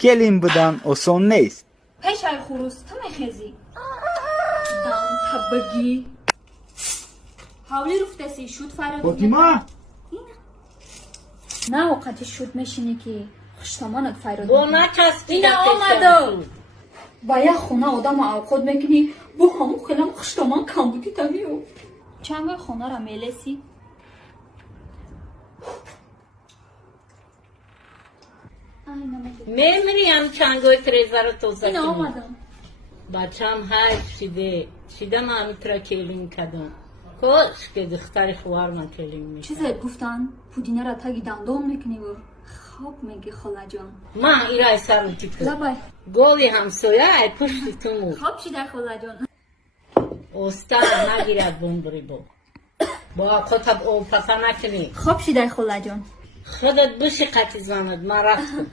gelin budan oson نیست. پشای خروس تو میخزی دام تبگی حاولی رفتسی شد فراد فاطمه نه وقتی شد میشینی که خشتمانت فراد بو نچستی اینا آمده با یک خونه آدم اوقات میکنی بو همون خیلم خشتمان کم بودی تبیو چند خونه را میلسی میمریم چنگوی تریزه رو توزه اینا کنی آمدم بچم های شیده من میتره کلیم کدوم کاش که دختر خوار من کلیم میشه چیزایی گفتن پودینه را تاگی دندان میکنی و خواب میگی خاله جان من ایرای سر رو تیکو لبای گولی همسویه ای پشتی تو مو خواب شده خاله جان استان نگیرد بومبری با خطب او پسا نکنی خواب شده خاله جان خودت بشی قطی زند من رفتم